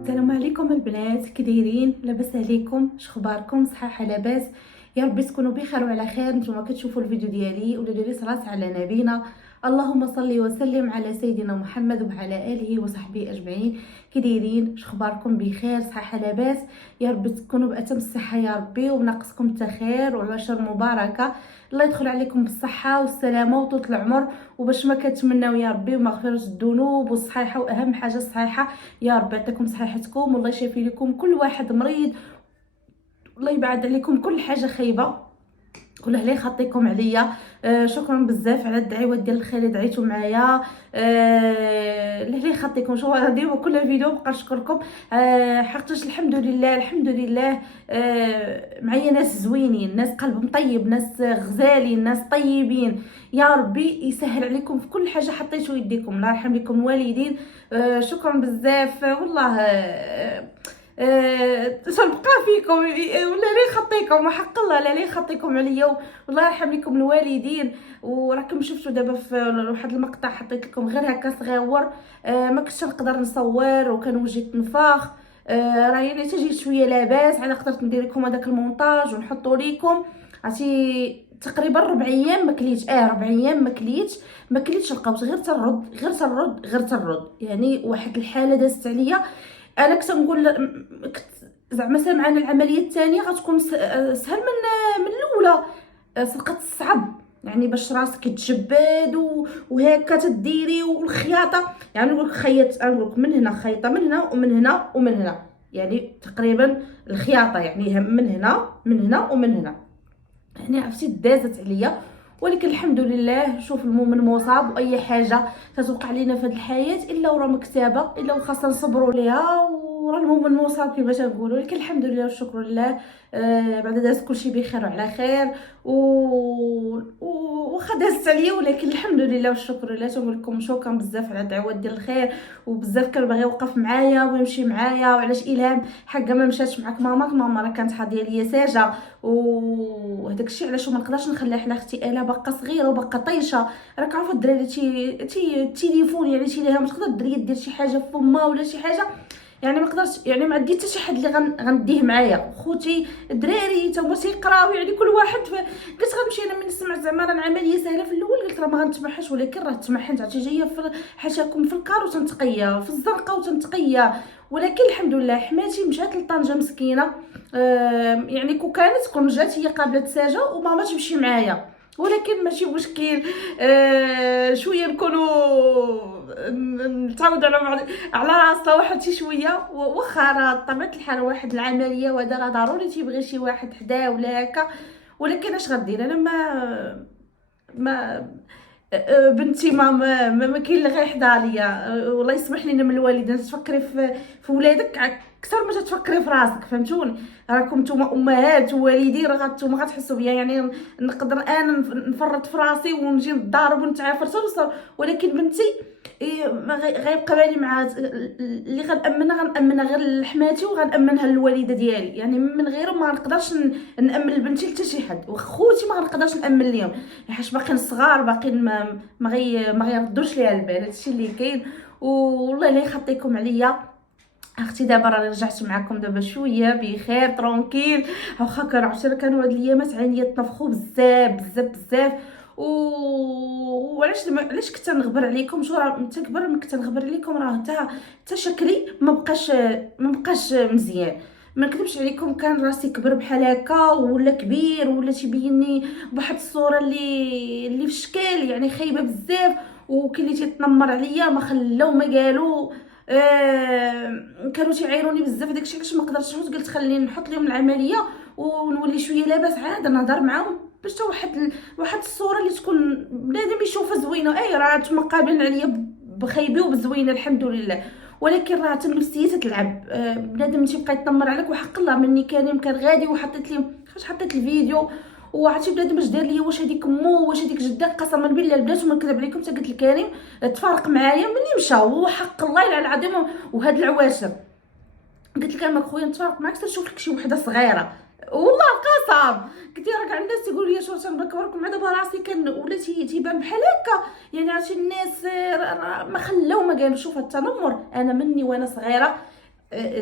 السلام عليكم البنات، كي دايرين؟ لاباس عليكم؟ شخباركم؟ صحه لاباس؟ يا ربي تكونوا بخير وعلى خير. نتوما كتشوفوا الفيديو ديالي ولا ديري صلاه على نبينا. اللهم صل وسلم على سيدنا محمد وعلى اله وصحبه اجمعين. كي دايرين؟ شخباركم؟ بخير؟ صحه لاباس؟ يا ربي تكونوا باتم الصحه يا ربي، وناقصكم التخير وعشر مباركه. الله يدخل عليكم بالصحه والسلامه وطول العمر، وباش ما كتمناو يا ربي، ومغفره الذنوب والصحيحه، واهم حاجه الصحيحه. يا رب يعطيكم صحتكم، والله يشافي لكم كل واحد مريض، الله يبعد عليكم كل حاجه خايبه، والله لا يخطيكم عليا. شكرا بزاف على الدعوات ديال الخير اللي دعيتوا معايا. لا يخطيكم، شو ديما كل فيديو بقى نشكركم. حقاش الحمد لله الحمد لله. معايا ناس زوينين، ناس قلبهم طيب، ناس غزالين، ناس طيبين. يا ربي يسهل عليكم في كل حاجه حطيتوا يديكم، الله يرحم لكم الوالدين. شكرا بزاف والله. سنبقى فيكم ولا لا يخطيكم، وحق الله لا يخطيكم عليا، والله يرحم لكم الوالدين. وراكم شفتوا دابا في واحد المقطع حطيت لكم غير هكا صغيور. ما كنتش نقدر نصور وكان وجهي تنفاخ. راه يعني تجي شويه لاباس، على قدرت ندير لكم هذاك المونتاج ونحطو لكم. عرفتي تقريبا 4 ايام ما كليتش، 4 ايام ما كليتش القوت، غير تنرد غير تنرد غير تنرد، يعني واحد الحاله دازت عليا. انا كنت نقول زعما سامعه العمليه الثانيه غتكون سهل من الاولى. صدقت الصعب، يعني باش راسك يتجبد وهكا تديري والخياطه، يعني نقول لك خيط، نقول لك من هنا خيطه، من هنا ومن هنا ومن هنا، يعني تقريبا الخياطه يعني من هنا من هنا ومن هنا، يعني عرفتي دازت عليا. ولكن الحمد لله، شوف المؤمن مصاب، واي حاجه تتوقع لينا في هذه الحياه الا ورا مكتابه، الا وخاصه نصبروا ليها، ورا المؤمن مصاب كما تنقولوا. ولكن الحمد لله والشكر لله. بعد داز كلشي بخير وعلى خير واخا دازت عليا، ولكن الحمد لله والشكر لله. تنقول لكم شكرا بزاف على الدعوات ديال الخير، وبزاف كان باغي يوقف معايا ويمشي معايا. وعلاش الهام حقا ما مشاتش معاك ماما راه كانت حاضيه ليا ساجه، وهداك الشيء علاش ما نقدرش نخليها حنا اختي الا باقا صغيره وباقا طايشه. راك عارفه الدراري تي التليفون، يعني تي ليها ما تقدر الدريه دير شي حاجه في فمها ولا شي حاجه، يعني ما نقدرش، يعني ما عندي حتى شي حد اللي غنديه معايا. خوتي الدراري تا هما تيقراو، يعني كل واحد قلت غنمشي انا. من سمعت زعما راه العمليه سهله في الاول، قلت راه ما غنتمحش، ولكن راه تمحنت. عرفتي جايه في حاشاكم في الكار وتنتقيه في الزنقه وتنتقيه. ولكن الحمد لله حماتي مشات لطنجه مسكينه. يعني كون كانت كون جات هي قابله ساجه وماما تمشي معايا، ولكن ماشي مشكل. شويه نكونوا نتعاودوا على بعض، على راسنا واحد شي شويه، واخا راه طبيعه الحال واحد العمليه وهذا راه ضروري تيبغي شي واحد حداه ولا هكا. ولكن اش غدير انا؟ ما بنتي ما كاين اللي غيحضر ليا. والله يسمح لينا من الوالدين، تفكري في ولادك اكثر ما تفكري في راسك، فهمتوني؟ راكم نتوما امهات ووالدين، راه نتوما غتحسوا بيا، يعني نقدر انا نفرط في راسي ونجي نضارب ونتعافر توصل، ولكن بنتي ما غيبقى بالي مع اللي غنامنها غير لحماتي، وغنامنها للوالده ديالي، يعني من غيرهم ما نقدرش نامن لبنتي حتى شي حد. وخوتي ما غنقدرش نامن ليهم، حيت باقيين صغار، باقيين ما غيردوش ليها البال. هادشي اللي كاين، والله لا يخطيكم عليا. اختي دابا راني رجعت معكم دابا شويه بخير ترونكيل، واخا كانوا هاد الايامات عينيا تنفخوا بزاف بزاف بزاف. علاش كنت نغبر عليكم؟ شو راه انت كبر ما كنت نغبر عليكم، راه حتى شكلي ما بقاش مزيان. ما نكذبش عليكم، كان راسي كبر بحال هكا ولا كبير، ولا تيبيني بواحد الصوره اللي في الشكل يعني خايبه بزاف. وكاين اللي تيتنمر عليا ما خلاو ما قالوا. كانوا تيعايروني بزاف، داكشي علاش ما قدرتش نحوس، قلت خليني نحط لهم العمليه ونولي شويه لاباس، عاد نهضر معاهم باش تا واحد الصوره اللي تكون بنادم يشوفها زوينه. راه نتوما قابلين عليا بخيبي وبزوينه الحمد لله، ولكن راه حتى النفسيه تتلعب. بنادم تيبقى يتنمر عليك، وحق الله مني كان غادي وحطيت لهم فاش حطيت الفيديو، وعرفتي بنادم اش دار ليا، واش هذيك مو واش هذيك جدك، قسما بالله البنات وما نكذب عليكم حتى قلت الكريم تفارق معايا مني مشى، وحق الله العظيم. وهاد العواشر قلت لك انا خويا نتفارق معاك نشوف لك شي وحده صغيره، والله القسم. قلت لها راك الناس تيقولوا لي شو تنبارك باركم، مع دابا راسي كان ولا تيبان بحال هكا، يعني عرفتي الناس ما خلاو ما قالوا. شوف التنمر انا مني وانا صغيره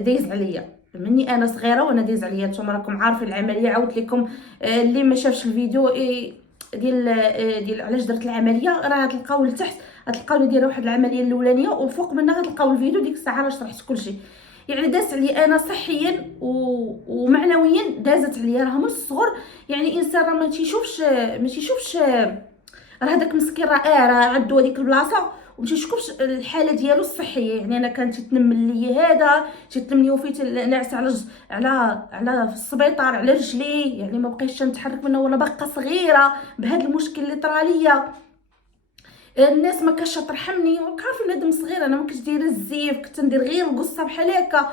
دايز عليا مني انا صغيره، وانا دايز عليا. نتوما راكم عارفين العمليه، عاودت لكم. اللي ما شافش الفيديو ديال علاش درت العمليه، راه غتلقاو لتحت، غتلقاو دايره واحد العمليه الاولانيه، وفوق منها غتلقاو الفيديو ديك الساعه راه شرحت كلشي. يعني دازت عليا انا صحيا ومعنويا، دازت عليا راه من الصغر. يعني انسان راه ما تيشوفش راه هذاك مسكين راه عنده هذيك البلاصه ومشي يشوفش الحاله ديالو الصحيه. يعني انا كان تيتنمل لي هذا، تيتنم لي وفيت ناعس على في السبيطار على رجلي، يعني ما بقيتش نتحرك منها وانا باقا صغيره بهذا المشكل اللي طرا ليا. الناس ما كانش ترحمني، وعارفه بنادم صغير انا ما كنتش دايره الزيف، كنت ندير غير القصه بحال هكا.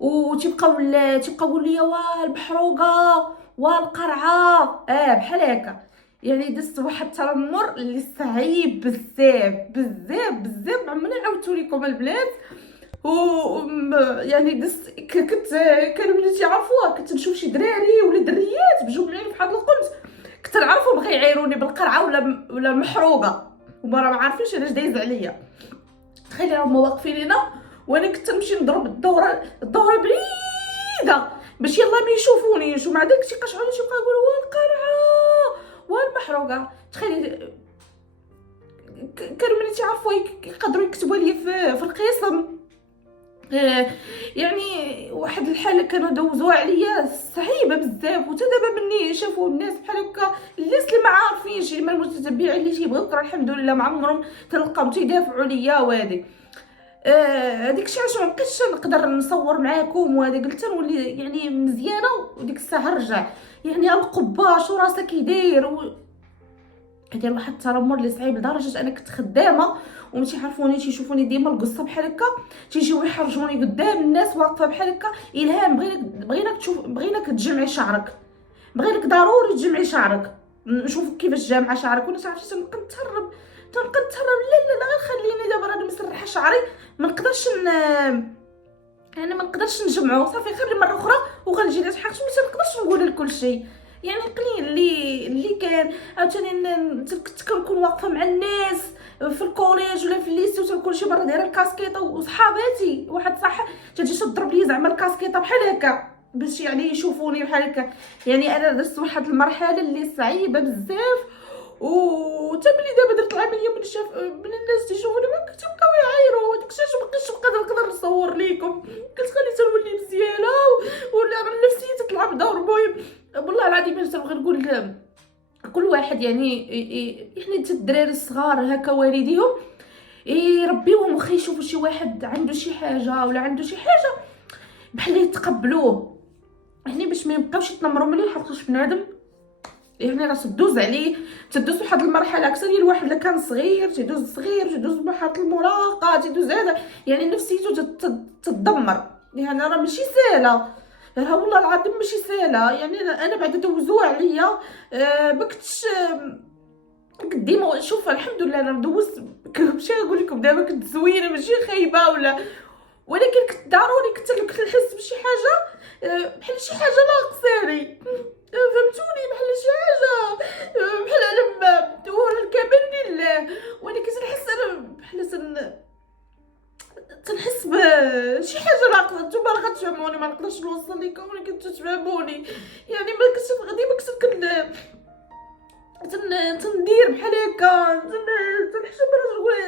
وتيبقاو يقولوا لي واه البحروقه والقرعه بحال هكا. يعني دزت واحد التنمر اللي صعيب بزاف بزاف بزاف، ما عمرني عاودتو لكم البنات. و يعني دزت كانوا ملي تيعرفوها كنت نشوف شي دراري ولا دريات مجموعين في واحد القنت، كنت نعرفهم غيعايروني بالقرعه ولا المحروقه، هما راه ما عارفينش علاش دايز عليا. تخيلي هما واقفين هنا وانا كنت نمشي نضرب الدوره بعيده باش يلا ما يشوفونيش، ومع داك تيقشعوني تيبقاو يقولوا والقرعه والمحروقه. تخيلي كانوا ملي تعرفوا يقدروا يكتبوا لي في القسم. يعني واحد الحاله كانوا دوزوها عليا صعيبه بزاف. وتا دابا مني شافوا الناس بحال هكا، الناس اللي ما عارفينش، ما المتتبعين اللي تيبغيوك، راه الحمد لله ما عمرهم تلقاو تيدافعوا ليا. وهذه هذيك الشيء علاش ما بقيتش نقدر نصور معاكم، وهذا قلت نولي يعني مزيانه. وديك الساعه رجع يعني القباش وراسك كيداير كدير واحد التنمر اللي صعيب، لدرجه انا كنت خدامه ومشي يعرفوني تيشوفوني ديما القصه بحال هكا، تيجيو يحرجوني قدام الناس واقفه بحال هكا. الهام بغيناك تجمعي شعرك، بغيناك ضروري تجمعي شعرك، نشوفك كيفاش جامعه شعرك. وانا عرفتي تنبقى نتهرب. لا غير خليني دابا راني مسرحه شعري، ما نقدرش يعني ما نقدرش نجمعو، صافي خلي مره اخرى وغنجي نضحك، ما نقدرش نقول لكل شيء. يعني قليل اللي كان. عاوتاني كنت كنكون واقفه مع الناس في الكوليج ولا في الليسي، وتنكون شي مره دايره الكاسكيطه، وصحاباتي واحد صح تجي تضرب لي زعما الكاسكيطه بحال هكا باش يعني يشوفوني بحال هكا. يعني انا درت واحد المرحله اللي صعيبه بزاف. وتا ملي دابا درت العمليه من الناس تيشوفوني ما كنت بقاو يعايروا. داكشي علاش مابقيتش نقدر نصور ليكم، قلت خلي تنولي مزيانه ولا نفسيتي تلعب دور مهم. والله العظيم انا تنبغي نقول كل واحد يعني حتى الدراري الصغار هكا والديهم يربيوهم، واخا يشوفوا شي واحد عنده شي حاجه ولا عنده شي حاجه بحال يتقبلوه، يعني باش ما يبقاوش يتنمروا ملي يحطوا شي بنادم. يعني راه تدوز عليه، تدوز واحد المرحله اكثر ديال الواحد اللي كان صغير، تيدوز مرحله المراهقه، تيدوز هذا، يعني نفسيته تتدمر. يعني راه ماشي سهله، راه والله العظيم ماشي سهله. يعني انا بعد دوزوها عليا ما كنتش ديما. شوف الحمد لله انا دوزت، ماشي نقول لكم دابا كنت زوينه ماشي خايبه ولكن كنت ضروري كنت نحس بشي حاجه بحال شي حاجه ناقصاني، فهمتوني؟ بحال شي حاجه بحال لما دور الكمال لله. وانا كنت نحس انا بحال تنحس بشي حاجه ناقصه. نتوما راه غتفهموني، ما نقدرش نوصل لكم ولكن تفهموني. يعني ما كنتش ديما تندير بحال هكا، تنحسب نقول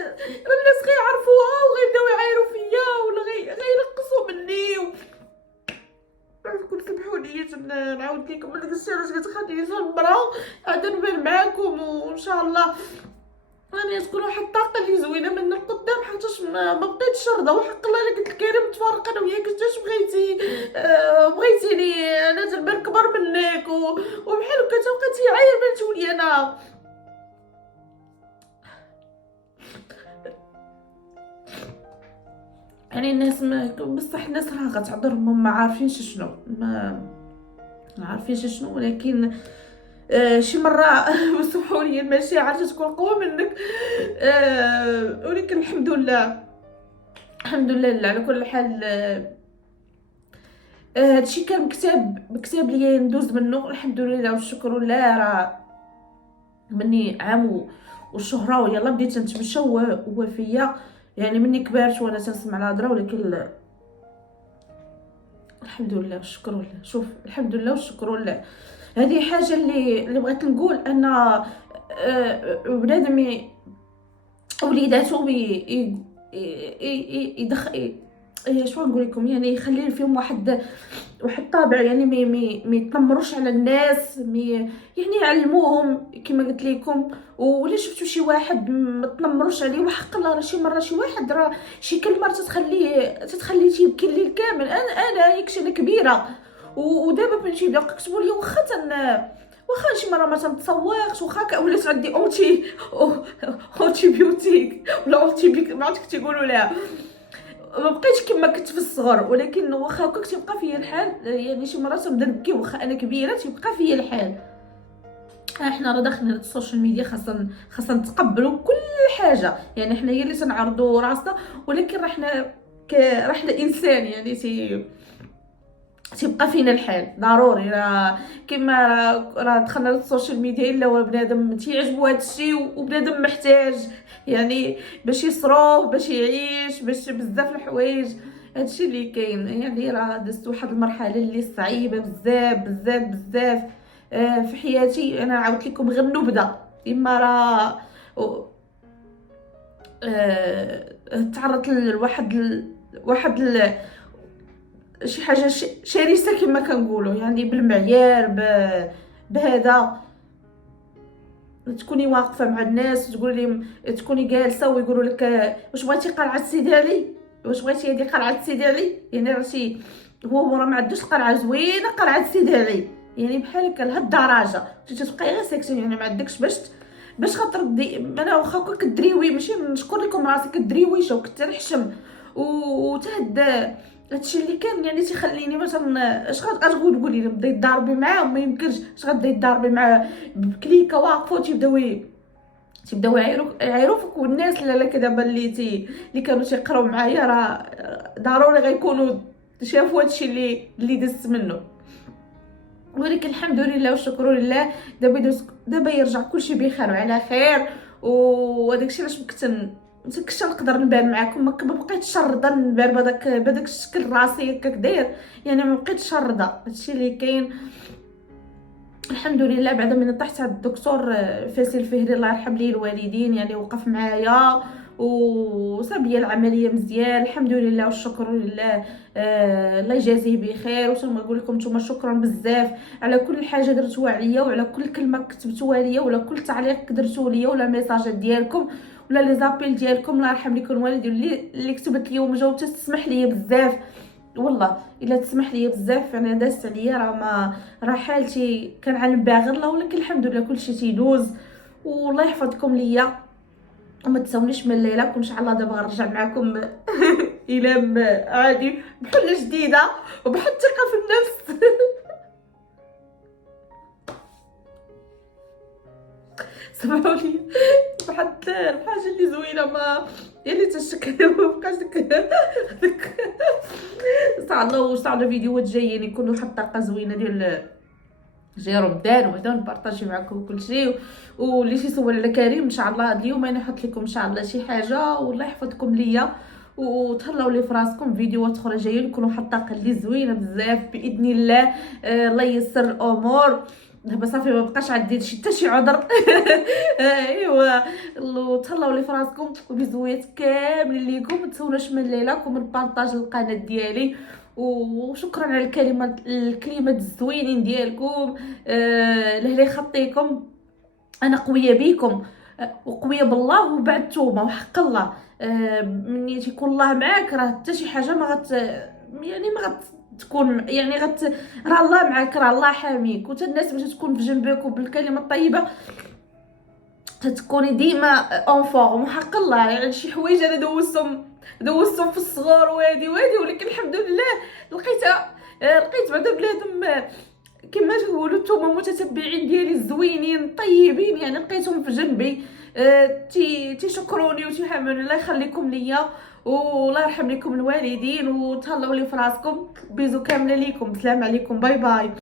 راه الناس غيعرفوها وغيبداو يعايروا فيا ولا غينقصوا مني كنت سمحوني نعاود لكم هذاك الشيء علاش كتخليني صبره غادا نبان معاكم. وان شاء الله راني تكون واحد الطاقه اللي زوينه من القدام، حيتاش ما بقيتش رضا. وحق الله الا قلت الكريم تفارق انا وياك اش بغيتيني انا تنبان كبر منك وبحال هكا تبقى تيعاير من تولي انا. يعني الناس بصح الناس راه غتعذر، ما عارفينش شنو، ما عارفينش شنو. ولكن شي مره سمحوا لي المشاعر تكون قوه منك. ولكن الحمد لله على كل حال. هادشي كان مكتاب ليا ندوز منه، الحمد لله والشكر لله. راه مني عام والشهره ويلا بديت نتمشى هو فيا. يعني مني كبرت وانا تنسمع الهضره، ولكن الحمد لله والشكر لله. شوف الحمد لله والشكر لله. هذه حاجه اللي بغيت نقول ان بنادم وليداتو يدخل شنو نقول لكم، يعني يخلي فيهم واحد الطابع، يعني ما يتنمروش على الناس، يعني يعلموهم كما قلت لكم. ولا شفتوا شي واحد ما تنمروش عليه، وحق الله راه شي مره شي واحد راه شي كلمه تتخليه تيبكي الليل كامل. انا يكشي انا كبيره ودابا بنتي بدا كتبوا لي واخا شي مره ما تنتسوقش، واخا ولات عندي اوتي بيوتيك ولا ما عرفتش تيقولوا لها، ما بقيتش كما كنت في الصغر. ولكن واخا هكاك تيبقى فيا الحال، يعني شي مرات نبدا نبكي واخا انا كبيره تيبقى فيا الحال. احنا راه داخلين السوشيال ميديا، خاصنا نتقبلوا كل حاجه، يعني حنا هي اللي تنعرضوا راسنا، ولكن راه حنا انسان، يعني تيبقى فينا الحال ضروري. راه كما راه دخلنا للسوشيال ميديا الا هو بنادم تيعجبو هذا الشيء، وبنادم محتاج يعني باش يصروف باش يعيش باش بزاف الحوايج. هادشي اللي كاين. يعني راه دزت واحد المرحله اللي صعيبه بزاف بزاف بزاف في حياتي. انا عاودت لكم غير النبذه. اما راه تعرضت لواحد شي حاجه شرسه كما كنقولوا، يعني بالمعيار بهذا. تكوني واقفه مع الناس تقول لي، تكوني جالسه ويقولوا لك واش بغيتي قلعه سيدي علي، واش بغيتي هذه قلعه سيدي علي، يعني راه هو راه ما عندوش قلعه زوينه قلعه سيدي علي، يعني بحال هكا لهالدرجه تبقاي غير ساكته، يعني ما عندكش باش خاطر انا واخا هكا كدريوي، ماشي نشكر لكم راسي كدريويشه وكنت نحشم وتهدى. هادشي اللي كان يعني تيخليني مثلا اش غتقولي لي بدا يضاربي معاهم، ما يمكنش. اش غتبدا يضاربي مع بكليكه واقفه وتيبداو يعيروك. والناس لا دابا اللي كانوا تيقراو معايا راه ضروري غيكونوا شافوا هادشي اللي دزت منه. ولكن الحمد لله والشكر لله دابا يرجع كلشي بخير وعلى خير. وداكشي علاش كنت نقدر نبان معكم، ما بقيتش شرده نبان بهذاك الشكل راسي هكاك داير، يعني ما بقيتش شرده. هادشي اللي كاين الحمد لله. بعد من طحت عند الدكتور فاسي الفهري الله يرحم ليه الوالدين، يعني وقف معايا وصاب لي العمليه مزيان الحمد لله والشكر لله. الله يجازيه بخير. وثم نقول لكم نتوما شكرا بزاف على كل حاجه درتوها عليا، وعلى كل كلمه كتبتوها ليا، ولا كل تعليق درتوه ليا، ولا ميساجات ديالكم، ولا لي زابيل ديالكم. الله يرحم لكم الوالدين اللي كتبت لي ومجاوبتها. تسمح لي بزاف والله، الا تسمح لي بزاف. انا دازت عليا راه حالتي كنعلم بها غير الله، ولكن الحمد لله كلشي تيدوز. والله يحفظكم ليا وما تساونيش من الليله. ان شاء الله دابا غنرجع معكم الى عادي بحله جديده وبحال الثقه في النفس. سمعوا لي واحد الحاجه اللي زوينه ما اللي تشكل ما بقاش داك صعلوا فيديوهات جايين يكونوا واحد الطاقه زوينه ديال جاي رمضان وهذا نبارطاجي معكم كلشي. واللي تيسول على كريم ان شاء الله هاد اليوم نحط لكم ان شاء الله شي حاجه. والله يحفظكم ليا وتهلاو لي فراسكم. فيديوهات اخرى جايين يكونوا واحد الطاقه اللي زوينه بزاف باذن الله. الله ييسر الامور. دابا صافي ما بقاش عندي حتى شي عذر. ايوا تهلاو لي فراسكم وبزويات كاملين ليكم. ما تنسوناش من ليلكم من بارطاج القناه ديالي. وشكرا على الكلمات الزوينين ديالكم. لهلا يخطيكم. انا قويه بيكم وقويه بالله وبعد توبه وحق الله. من تيكون الله معاك راه حتى شي حاجه ما تكون يعني راه الله معاك، راه الله حاميك. وتا الناس باش تكون في جنبك وبالكلمه الطيبه تكوني ديما اون فورم وحق الله. يعني شي حوايج انا دوزتهم في الصغر وهادي ولكن الحمد لله لقيت بعدا بلادهم كما تقولوا نتوما متتبعين ديالي الزوينين طيبين، يعني لقيتهم في جنبي تيشكروني وتيحملوني. الله يخليكم ليا والله يرحم لكم الوالدين وتهلاو لي فراسكم. بيزو كامله ليكم. سلام عليكم. باي باي.